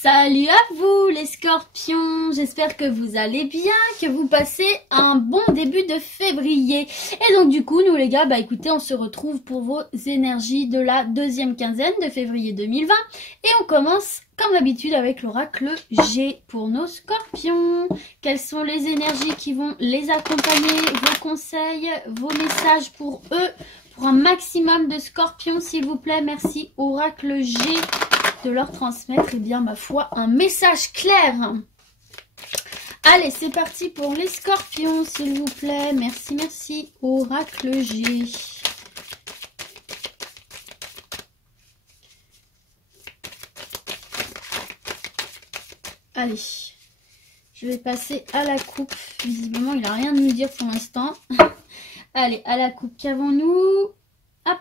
Salut à vous les scorpions, j'espère que vous allez bien, que vous passez un bon début de février. Et donc du coup, nous les gars, écoutez, on se retrouve pour vos énergies de la deuxième quinzaine de février 2020. Et on commence comme d'habitude avec l'oracle G pour nos scorpions. Quelles sont les énergies qui vont les accompagner, vos conseils, vos messages pour eux, pour un maximum de scorpions s'il vous plaît. Merci oracle G de leur transmettre, eh bien, ma foi, un message clair. Allez, c'est parti pour les scorpions, s'il vous plaît. Merci, merci, oracle G. Allez, je vais passer à la coupe. Visiblement, il n'a rien à nous dire pour l'instant. Allez, à la coupe, qu'avons-nous? Hop.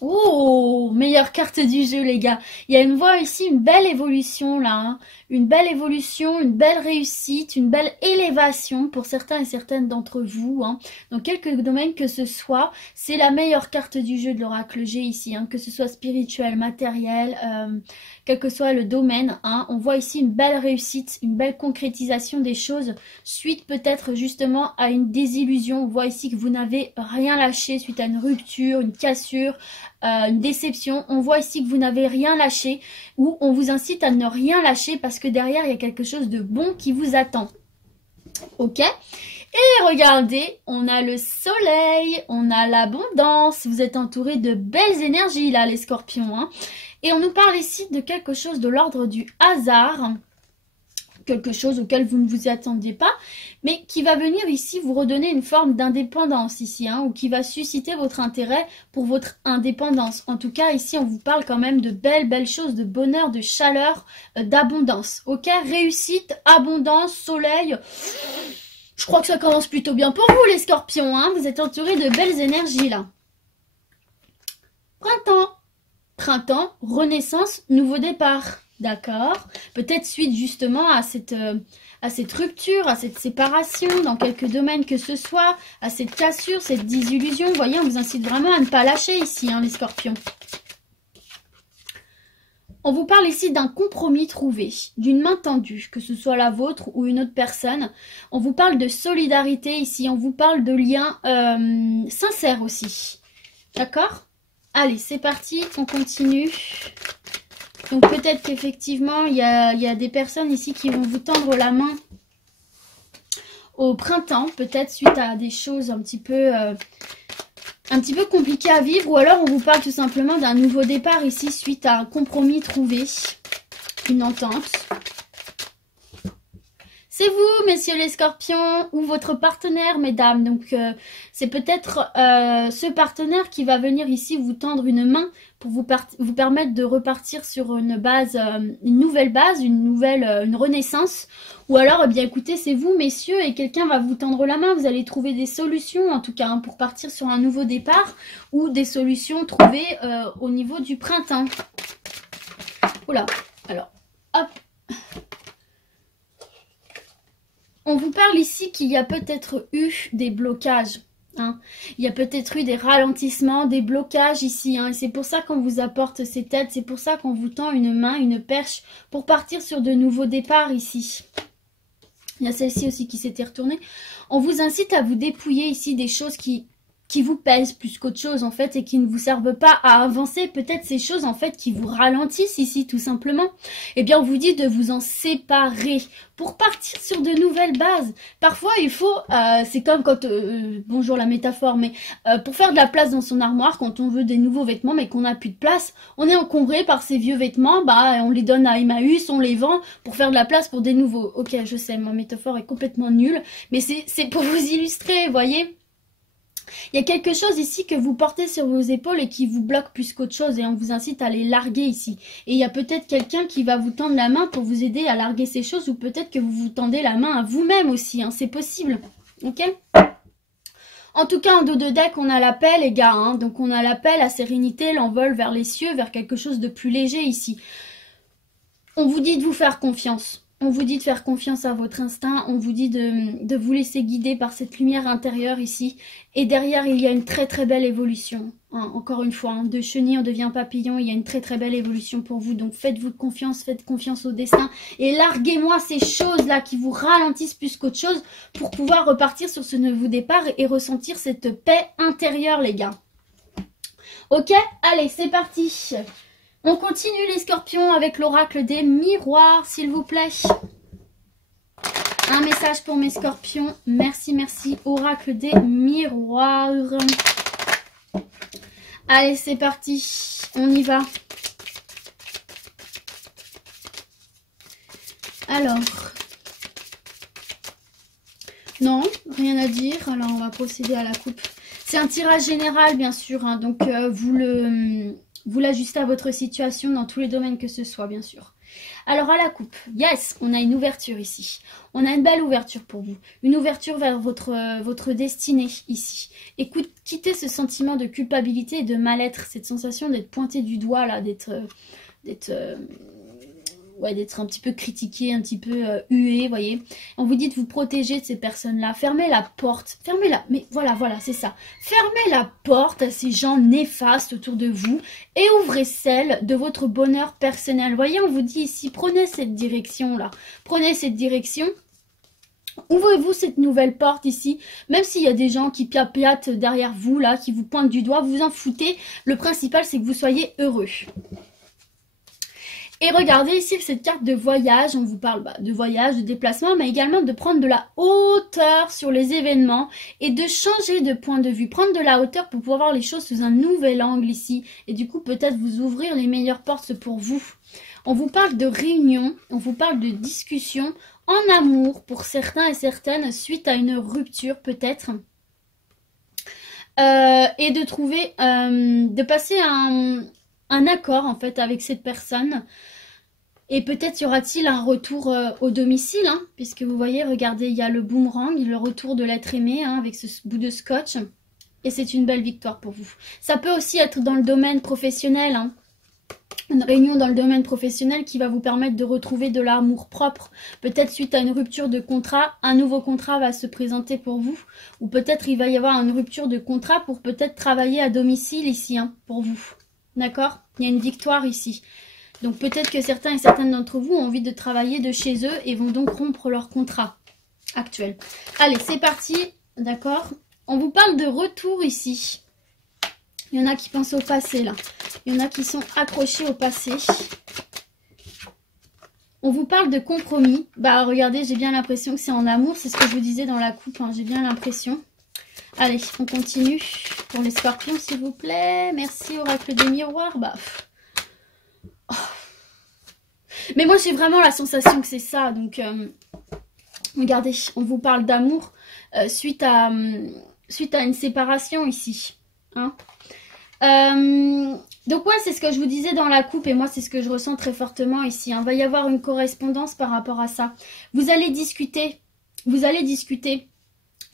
Oh, meilleure carte du jeu les gars. Il y a une voie ici, une belle évolution là. Hein. Une belle évolution, une belle réussite, une belle élévation pour certains et certaines d'entre vous. Hein. Dans quelques domaines que ce soit, c'est la meilleure carte du jeu de l'oracle G ici. Hein. Que ce soit spirituel, matériel, quel que soit le domaine. Hein. On voit ici une belle réussite, une belle concrétisation des choses. Suite peut-être justement à une désillusion. On voit ici que vous n'avez rien lâché suite à une rupture, une cassure. Une déception, on voit ici que vous n'avez rien lâché ou on vous incite à ne rien lâcher parce que derrière il y a quelque chose de bon qui vous attend. Ok? Et regardez, on a le soleil, on a l'abondance, vous êtes entouré de belles énergies là les scorpions. Hein. Et on nous parle ici de quelque chose de l'ordre du hasard. Quelque chose auquel vous ne vous y attendiez pas, mais qui va venir ici vous redonner une forme d'indépendance ici, hein, ou qui va susciter votre intérêt pour votre indépendance. En tout cas, ici, on vous parle quand même de belles choses, de bonheur, de chaleur, d'abondance. Ok, réussite, abondance, soleil. Je crois que ça commence plutôt bien pour vous, les scorpions. Hein, vous êtes entourés de belles énergies, là. Printemps. Printemps, renaissance, nouveau départ. D'accord. Peut-être suite justement à cette rupture, à cette séparation dans quelques domaines que ce soit, à cette cassure, cette désillusion. Vous voyez, on vous incite vraiment à ne pas lâcher ici, hein, les scorpions. On vous parle ici d'un compromis trouvé, d'une main tendue, que ce soit la vôtre ou une autre personne. On vous parle de solidarité ici, on vous parle de liens sincères aussi. D'accord? Allez, c'est parti, on continue. Donc peut-être qu'effectivement, il y a des personnes ici qui vont vous tendre la main au printemps, peut-être suite à des choses un petit peu compliquées à vivre. Ou alors on vous parle tout simplement d'un nouveau départ ici suite à un compromis trouvé, une entente. C'est vous, messieurs les scorpions, ou votre partenaire, mesdames. Donc, c'est peut-être ce partenaire qui va venir ici vous tendre une main pour vous permettre de repartir sur une base, une nouvelle base, une renaissance. Ou alors, eh bien, écoutez, c'est vous, messieurs, et quelqu'un va vous tendre la main. Vous allez trouver des solutions, en tout cas, hein, pour partir sur un nouveau départ ou des solutions trouvées au niveau du printemps. Oula, alors, hop. On vous parle ici qu'il y a peut-être eu des blocages. Hein. Il y a peut-être eu des ralentissements, des blocages ici. Hein. C'est pour ça qu'on vous apporte cette aide. C'est pour ça qu'on vous tend une main, une perche pour partir sur de nouveaux départs ici. Il y a celle-ci aussi qui s'était retournée. On vous incite à vous dépouiller ici des choses qui vous pèsent plus qu'autre chose en fait et qui ne vous servent pas à avancer. Peut-être ces choses en fait qui vous ralentissent ici tout simplement. Eh bien on vous dit de vous en séparer pour partir sur de nouvelles bases. Parfois il faut, c'est comme quand, bonjour la métaphore, mais pour faire de la place dans son armoire quand on veut des nouveaux vêtements mais qu'on n'a plus de place, on est encombré par ces vieux vêtements, on les donne à Emmaüs, on les vend pour faire de la place pour des nouveaux. Ok, je sais, ma métaphore est complètement nulle, mais c'est pour vous illustrer, vous voyez. Il y a quelque chose ici que vous portez sur vos épaules et qui vous bloque plus qu'autre chose et on vous incite à les larguer ici. Et il y a peut-être quelqu'un qui va vous tendre la main pour vous aider à larguer ces choses ou peut-être que vous vous tendez la main à vous-même aussi, hein, c'est possible. Ok ? En tout cas, en dos de deck, on a la paix, les gars. Hein, donc on a la paix, la sérénité, l'envol vers les cieux, vers quelque chose de plus léger ici. On vous dit de vous faire confiance. On vous dit de faire confiance à votre instinct, on vous dit de vous laisser guider par cette lumière intérieure ici. Et derrière, il y a une très très belle évolution. Hein, encore une fois, hein, de chenille, on devient papillon, il y a une très très belle évolution pour vous. Donc faites-vous confiance, faites confiance au destin. Et larguez-moi ces choses-là qui vous ralentissent plus qu'autre chose pour pouvoir repartir sur ce nouveau départ et ressentir cette paix intérieure, les gars. Ok, allez, c'est parti. On continue les scorpions avec l'oracle des miroirs, s'il vous plaît. Un message pour mes scorpions. Merci, merci. Oracle des miroirs. Allez, c'est parti. On y va. Alors. Non, rien à dire. Alors, on va procéder à la coupe. C'est un tirage général, bien sûr. Hein, donc, vous l'ajustez à votre situation dans tous les domaines que ce soit, bien sûr. Alors, à la coupe, yes, on a une ouverture ici. On a une belle ouverture pour vous. Une ouverture vers votre destinée ici. Écoute, quittez ce sentiment de culpabilité et de mal-être, cette sensation d'être pointé du doigt, là, d'être un petit peu critiqué, un petit peu hué, vous voyez. On vous dit de vous protéger de ces personnes-là. Fermez la porte. Fermez-la. Mais voilà, c'est ça. Fermez la porte à ces gens néfastes autour de vous et ouvrez celle de votre bonheur personnel. Vous voyez, on vous dit ici, prenez cette direction-là. Prenez cette direction. Ouvrez-vous cette nouvelle porte ici, même s'il y a des gens qui piapiatent derrière vous, là, qui vous pointent du doigt, vous en foutez. Le principal, c'est que vous soyez heureux. Et regardez ici cette carte de voyage, on vous parle de voyage, de déplacement, mais également de prendre de la hauteur sur les événements et de changer de point de vue. Prendre de la hauteur pour pouvoir voir les choses sous un nouvel angle ici. Et du coup, peut-être vous ouvrir les meilleures portes pour vous. On vous parle de réunion, on vous parle de discussion en amour pour certains et certaines suite à une rupture peut-être. Et de trouver, de passer un accord en fait avec cette personne. Et peut-être y aura-t-il un retour au domicile, hein, puisque vous voyez, regardez, il y a le boomerang, le retour de l'être aimé hein, avec ce bout de scotch. Et c'est une belle victoire pour vous. Ça peut aussi être dans le domaine professionnel, hein, une réunion dans le domaine professionnel qui va vous permettre de retrouver de l'amour propre. Peut-être suite à une rupture de contrat, un nouveau contrat va se présenter pour vous. Ou peut-être il va y avoir une rupture de contrat pour peut-être travailler à domicile ici, hein, pour vous. D'accord? Il y a une victoire ici. Donc peut-être que certains et certaines d'entre vous ont envie de travailler de chez eux et vont donc rompre leur contrat actuel. Allez, c'est parti. D'accord? On vous parle de retour ici. Il y en a qui pensent au passé là. Il y en a qui sont accrochés au passé. On vous parle de compromis. Bah regardez, j'ai bien l'impression que c'est en amour. C'est ce que je vous disais dans la coupe. Hein. J'ai bien l'impression. Allez, on continue pour les scorpions, s'il vous plaît. Merci, oracle des miroirs. Bah, oh. Mais moi, j'ai vraiment la sensation que c'est ça. Donc, regardez, on vous parle d'amour suite à une séparation ici. Hein. Donc, ouais, c'est ce que je vous disais dans la coupe. Et moi, c'est ce que je ressens très fortement ici. Il va y avoir une correspondance par rapport à ça. Vous allez discuter.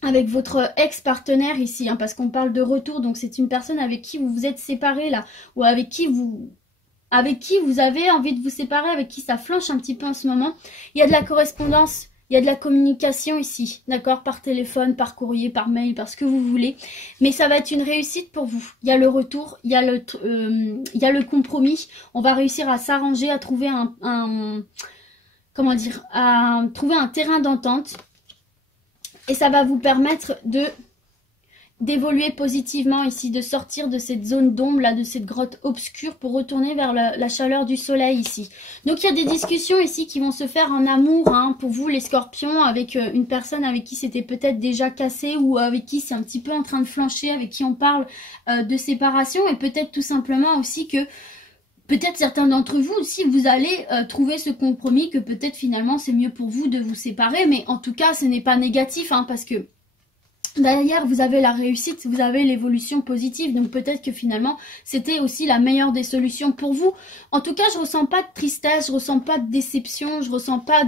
Avec votre ex-partenaire ici, hein, parce qu'on parle de retour, donc c'est une personne avec qui vous vous êtes séparés là, ou avec qui vous avez envie de vous séparer, avec qui ça flanche un petit peu en ce moment. Il y a de la correspondance, il y a de la communication ici, d'accord, par téléphone, par courrier, par mail, par ce que vous voulez, mais ça va être une réussite pour vous. Il y a le retour, il y a le compromis, on va réussir à s'arranger, à trouver à trouver un terrain d'entente. Et ça va vous permettre d'évoluer positivement ici, de sortir de cette zone d'ombre, là, de cette grotte obscure pour retourner vers la chaleur du soleil ici. Donc il y a des discussions ici qui vont se faire en amour, hein, pour vous les scorpions, avec une personne avec qui c'était peut-être déjà cassé ou avec qui c'est un petit peu en train de flancher, avec qui on parle de séparation et peut-être tout simplement aussi que peut-être certains d'entre vous aussi, vous allez trouver ce compromis que peut-être finalement c'est mieux pour vous de vous séparer. Mais en tout cas, ce n'est pas négatif hein, parce que derrière, vous avez la réussite, vous avez l'évolution positive. Donc peut-être que finalement, c'était aussi la meilleure des solutions pour vous. En tout cas, je ressens pas de tristesse, je ressens pas de déception, je ressens pas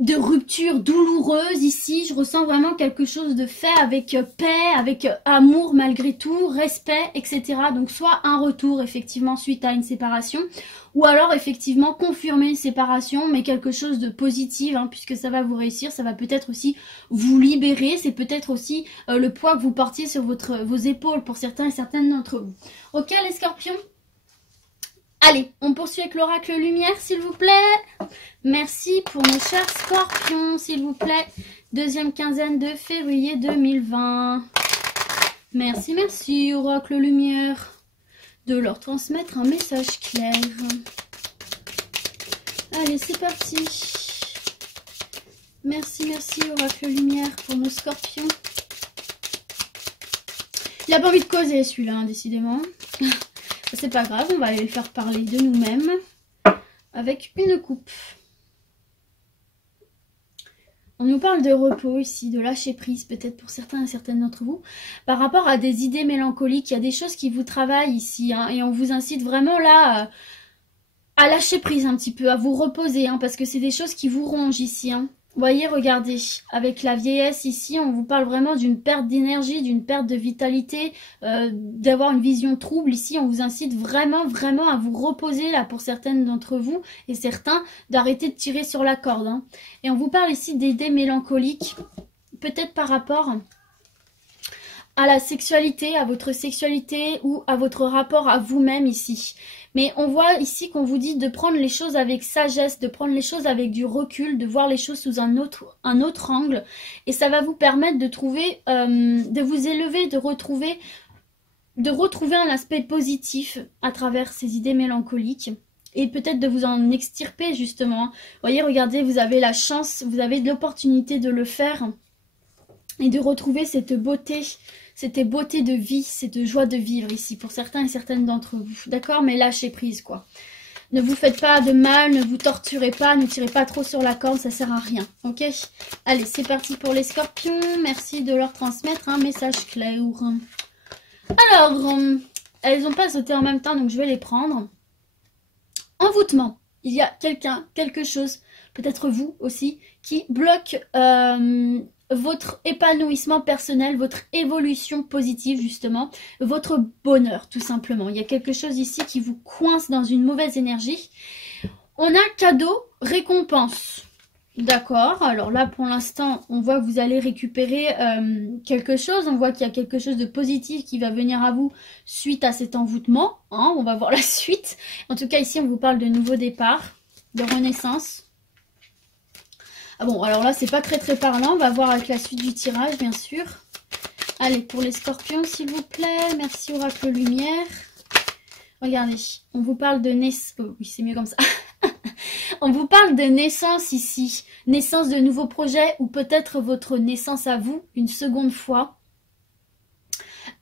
de rupture douloureuse ici. Je ressens vraiment quelque chose de fait avec paix, avec amour malgré tout, respect, etc. Donc soit un retour effectivement suite à une séparation, ou alors effectivement confirmer une séparation, mais quelque chose de positif, hein, puisque ça va vous réussir, ça va peut-être aussi vous libérer, c'est peut-être aussi le poids que vous portiez sur vos épaules pour certains et certaines d'entre vous. Ok les scorpions? Allez, on poursuit avec l'oracle lumière, s'il vous plaît. Merci pour nos chers scorpions, s'il vous plaît. Deuxième quinzaine de février 2020. Merci, merci, oracle lumière, de leur transmettre un message clair. Allez, c'est parti. Merci, merci, oracle lumière, pour nos scorpions. Il n'a pas envie de causer, celui-là, hein, décidément. C'est pas grave, on va aller le faire parler de nous-mêmes avec une coupe. On nous parle de repos ici, de lâcher prise peut-être pour certains et certaines d'entre vous. Par rapport à des idées mélancoliques, il y a des choses qui vous travaillent ici. Hein, et on vous incite vraiment là à lâcher prise un petit peu, à vous reposer. Hein, parce que c'est des choses qui vous rongent ici. Hein. Vous voyez, regardez, avec la vieillesse ici, on vous parle vraiment d'une perte d'énergie, d'une perte de vitalité, d'avoir une vision trouble. Ici, on vous incite vraiment, vraiment à vous reposer là pour certaines d'entre vous et certains d'arrêter de tirer sur la corde. Hein. Et on vous parle ici d'idées mélancoliques, peut-être par rapport à la sexualité, à votre sexualité ou à votre rapport à vous-même ici. Mais on voit ici qu'on vous dit de prendre les choses avec sagesse, de prendre les choses avec du recul, de voir les choses sous un autre angle. Et ça va vous permettre de trouver, de vous élever, de retrouver un aspect positif à travers ces idées mélancoliques. Et peut-être de vous en extirper justement. Vous voyez, regardez, vous avez la chance, vous avez l'opportunité de le faire. Et de retrouver cette beauté de vie, cette joie de vivre ici, pour certains et certaines d'entre vous. D'accord? Mais lâchez prise, quoi. Ne vous faites pas de mal, ne vous torturez pas, ne tirez pas trop sur la corde, ça sert à rien. Ok? Allez, c'est parti pour les scorpions. Merci de leur transmettre un message clair. Alors, elles n'ont pas sauté en même temps, donc je vais les prendre. Envoûtement. Il y a quelqu'un, quelque chose, peut-être vous aussi, qui bloque votre épanouissement personnel, votre évolution positive justement, votre bonheur tout simplement. Il y a quelque chose ici qui vous coince dans une mauvaise énergie. On a cadeau, récompense. D'accord, alors là pour l'instant on voit que vous allez récupérer quelque chose, on voit qu'il y a quelque chose de positif qui va venir à vous suite à cet envoûtement, hein, on va voir la suite. En tout cas ici on vous parle de nouveau départ, de renaissance. Ah bon, alors là, c'est pas très parlant. On va voir avec la suite du tirage, bien sûr. Allez, pour les scorpions, s'il vous plaît. Merci, oracle lumière. Regardez, on vous parle de naissance. Oh, oui, c'est mieux comme ça. On vous parle de naissance ici. Naissance de nouveaux projets ou peut-être votre naissance à vous, une seconde fois.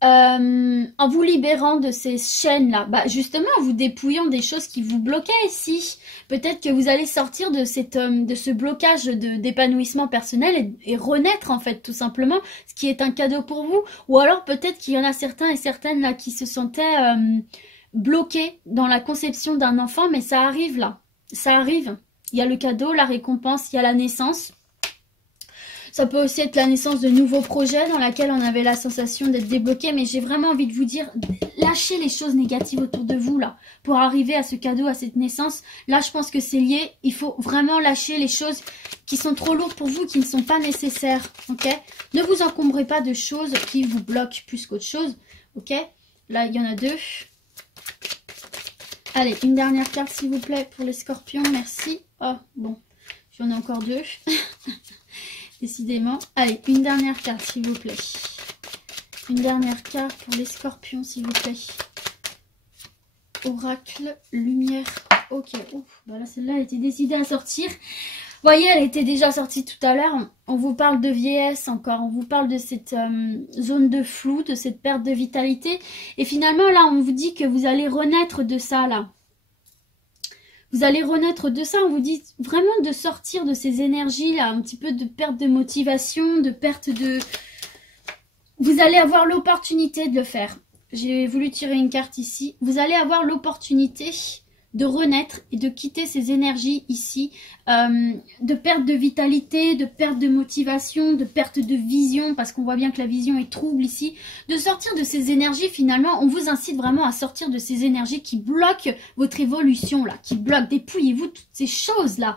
En vous libérant de ces chaînes-là, justement en vous dépouillant des choses qui vous bloquaient ici. Peut-être que vous allez sortir de ce blocage d'épanouissement personnel et renaître en fait tout simplement, ce qui est un cadeau pour vous. Ou alors peut-être qu'il y en a certains et certaines là qui se sentaient bloqués dans la conception d'un enfant, mais ça arrive là, ça arrive. Il y a le cadeau, la récompense, il y a la naissance. Ça peut aussi être la naissance de nouveaux projets dans lesquels on avait la sensation d'être débloqué. Mais j'ai vraiment envie de vous dire, lâchez les choses négatives autour de vous là. Pour arriver à ce cadeau, à cette naissance. Là, je pense que c'est lié. Il faut vraiment lâcher les choses qui sont trop lourdes pour vous, qui ne sont pas nécessaires. Ok? Ne vous encombrez pas de choses qui vous bloquent plus qu'autre chose. Ok? Là, il y en a deux. Allez, une dernière carte s'il vous plaît pour les scorpions. Merci. Oh, bon. J'en ai encore deux. Décidément. Allez, une dernière carte, s'il vous plaît. Une dernière carte pour les scorpions, s'il vous plaît. Oracle, lumière. Ok. Ouf, là, celle-là, elle était décidée à sortir. Vous voyez, elle était déjà sortie tout à l'heure. On vous parle de vieillesse encore. On vous parle de cette zone de flou, de cette perte de vitalité. Et finalement, là, on vous dit que vous allez renaître de ça, là. Vous allez renaître de ça, on vous dit vraiment de sortir de ces énergies-là, un petit peu de perte de motivation, de perte de... Vous allez avoir l'opportunité de le faire. J'ai voulu tirer une carte ici. Vous allez avoir l'opportunité de renaître et de quitter ces énergies ici, de perte de vitalité, de perte de motivation, de perte de vision, parce qu'on voit bien que la vision est trouble ici, de sortir de ces énergies finalement. On vous incite vraiment à sortir de ces énergies qui bloquent votre évolution là, qui bloquent, dépouillez-vous toutes ces choses là.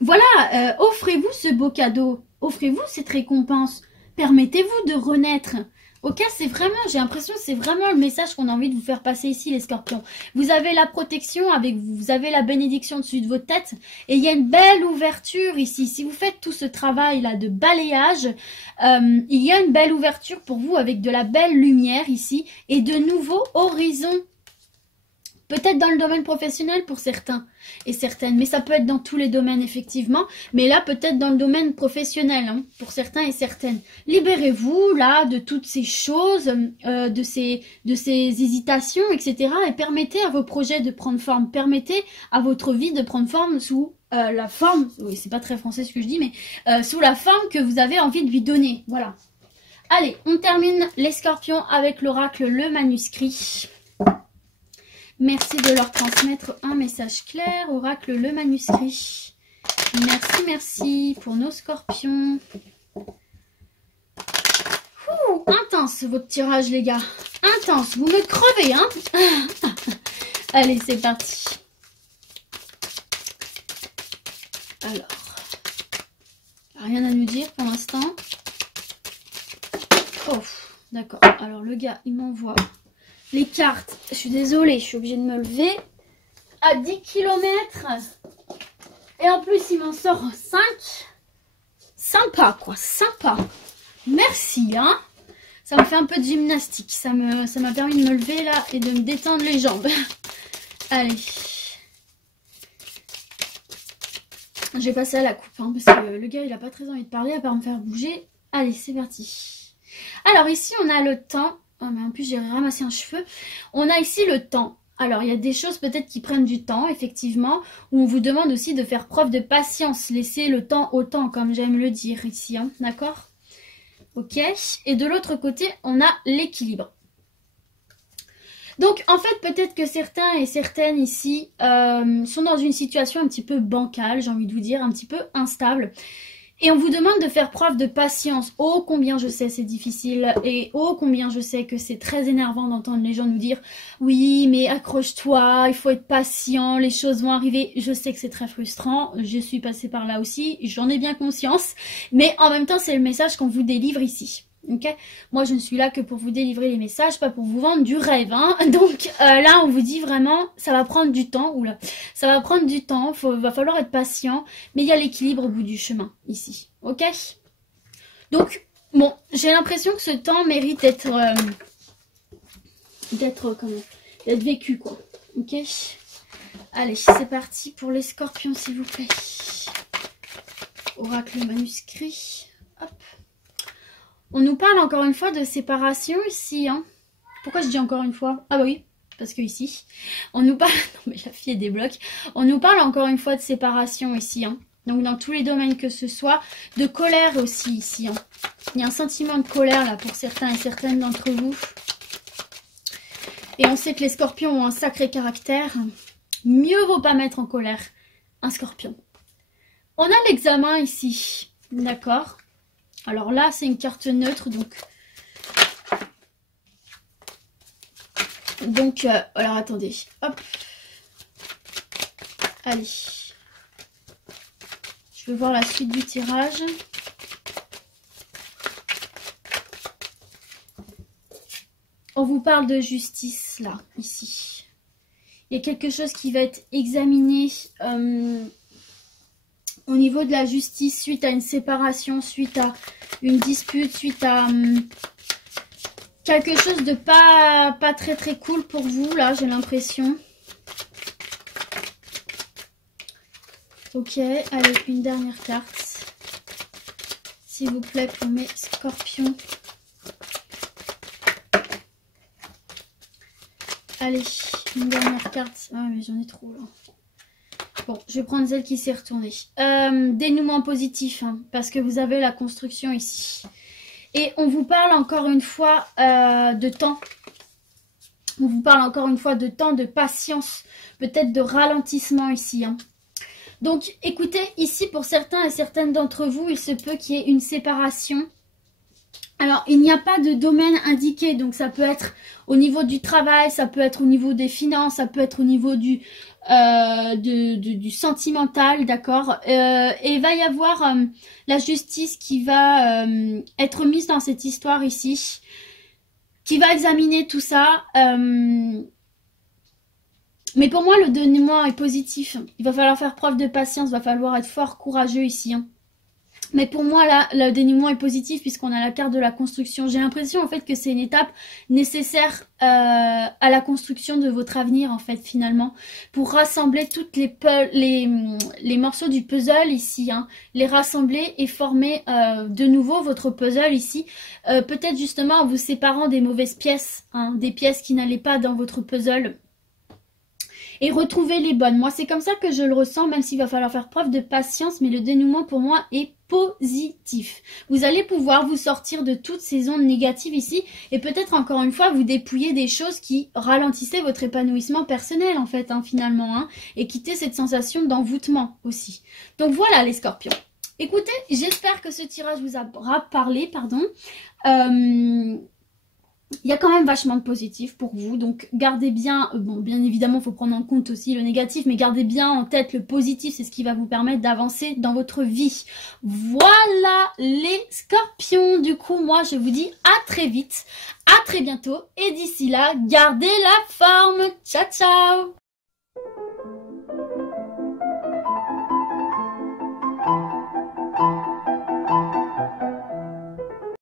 Voilà, offrez-vous ce beau cadeau, offrez-vous cette récompense, permettez-vous de renaître. Ok, c'est vraiment, j'ai l'impression que c'est vraiment le message qu'on a envie de vous faire passer ici, les scorpions. Vous avez la protection avec vous, vous avez la bénédiction dessus de votre tête, et il y a une belle ouverture ici. Si vous faites tout ce travail-là de balayage, il y a une belle ouverture pour vous avec de la belle lumière ici, et de nouveaux horizons. Peut-être dans le domaine professionnel pour certains et certaines, mais ça peut être dans tous les domaines effectivement, mais là peut-être dans le domaine professionnel hein, pour certains et certaines. Libérez-vous là de toutes ces choses, de ces hésitations, etc. et permettez à vos projets de prendre forme, permettez à votre vie de prendre forme sous la forme, oui c'est pas très français ce que je dis, mais sous la forme que vous avez envie de lui donner, voilà. Allez, on termine les scorpions avec l'oracle, le manuscrit. Merci de leur transmettre un message clair. Oracle, le manuscrit. Merci, merci pour nos scorpions. Ouh, intense votre tirage, les gars. Intense. Vous me crevez, hein. Allez, c'est parti. Alors, rien à nous dire pour l'instant. Oh, d'accord. Alors, le gars, il m'envoie... les cartes, je suis désolée, je suis obligée de me lever à 10 km. Et en plus, il m'en sort 5. Sympa, quoi, sympa. Merci, hein. Ça me fait un peu de gymnastique. Ça m'a permis de me lever, là, et de me détendre les jambes. Allez. Je vais passer à la coupe, hein, parce que le gars, il n'a pas très envie de parler, à part me faire bouger. Allez, c'est parti. Alors, ici, on a le temps... oh, mais en plus j'ai ramassé un cheveu. On a ici le temps. Alors il y a des choses peut-être qui prennent du temps, effectivement, où on vous demande aussi de faire preuve de patience. Laissez le temps au temps, comme j'aime le dire ici, hein, d'accord? Ok. Et de l'autre côté, on a l'équilibre. Donc en fait, peut-être que certains et certaines ici sont dans une situation un petit peu bancale, j'ai envie de vous dire, un petit peu instable. Et on vous demande de faire preuve de patience. Oh, combien je sais c'est difficile. Et oh, combien je sais que c'est très énervant d'entendre les gens nous dire « oui, mais accroche-toi, il faut être patient, les choses vont arriver ». Je sais que c'est très frustrant. Je suis passée par là aussi. J'en ai bien conscience. Mais en même temps, c'est le message qu'on vous délivre ici. Okay, moi je ne suis là que pour vous délivrer les messages, pas pour vous vendre du rêve, hein. Donc là on vous dit vraiment ça va prendre du temps, oula, ça va prendre du temps, va falloir être patient, mais il y a l'équilibre au bout du chemin ici, ok. Donc bon, j'ai l'impression que ce temps mérite d'être vécu, quoi, ok. Allez, c'est parti pour les scorpions s'il vous plaît. Oracle manuscrit, hop. On nous parle encore une fois de séparation ici, hein. Pourquoi je dis encore une fois? Ah bah oui, parce que ici, on nous parle... non mais la fille débloque. On nous parle encore une fois de séparation ici, hein. Donc dans tous les domaines que ce soit, de colère aussi ici, hein. Il y a un sentiment de colère là pour certains et certaines d'entre vous. Et on sait que les scorpions ont un sacré caractère. Mieux vaut pas mettre en colère un scorpion. On a l'examen ici, d'accord? Alors là, c'est une carte neutre, donc alors attendez, hop, allez, je vais voir la suite du tirage. On vous parle de justice, là, ici. Il y a quelque chose qui va être examiné au niveau de la justice suite à une séparation, suite à une dispute, suite à quelque chose de pas très très cool pour vous, là, j'ai l'impression. Ok, allez, une dernière carte. S'il vous plaît, pour mes scorpions. Allez, une dernière carte. Ah, mais j'en ai trop, là. Bon, je vais prendre celle qui s'est retournée. Dénouement positif, hein, parce que vous avez la construction ici. Et on vous parle encore une fois de temps. On vous parle encore une fois de temps, de patience, peut-être de ralentissement ici. Hein. Donc, écoutez, ici, pour certains et certaines d'entre vous, il se peut qu'il y ait une séparation. Alors, il n'y a pas de domaine indiqué, donc ça peut être au niveau du travail, ça peut être au niveau des finances, ça peut être au niveau du sentimental, d'accord. Et il va y avoir la justice qui va être mise dans cette histoire ici, qui va examiner tout ça. Mais pour moi, le dénouement est positif. Il va falloir faire preuve de patience, il va falloir être fort courageux ici. Hein. Mais pour moi, là, le dénouement est positif puisqu'on a la carte de la construction. J'ai l'impression, en fait, que c'est une étape nécessaire à la construction de votre avenir, en fait, finalement. Pour rassembler toutes les morceaux du puzzle ici. Hein, les rassembler et former de nouveau votre puzzle ici. Peut-être justement en vous séparant des mauvaises pièces. Hein, des pièces qui n'allaient pas dans votre puzzle. Et retrouver les bonnes. Moi, c'est comme ça que je le ressens, même s'il va falloir faire preuve de patience, mais le dénouement pour moi est positif. Vous allez pouvoir vous sortir de toutes ces ondes négatives ici et peut-être encore une fois vous dépouiller des choses qui ralentissaient votre épanouissement personnel en fait, hein, finalement, hein, et quitter cette sensation d'envoûtement aussi. Donc voilà les scorpions. Écoutez, j'espère que ce tirage vous aura parlé, pardon. Il y a quand même vachement de positif pour vous, donc gardez bien, bon bien évidemment il faut prendre en compte aussi le négatif, mais gardez bien en tête le positif, c'est ce qui va vous permettre d'avancer dans votre vie. Voilà les scorpions, du coup moi je vous dis à très vite, à très bientôt, et d'ici là, gardez la forme, ciao ciao.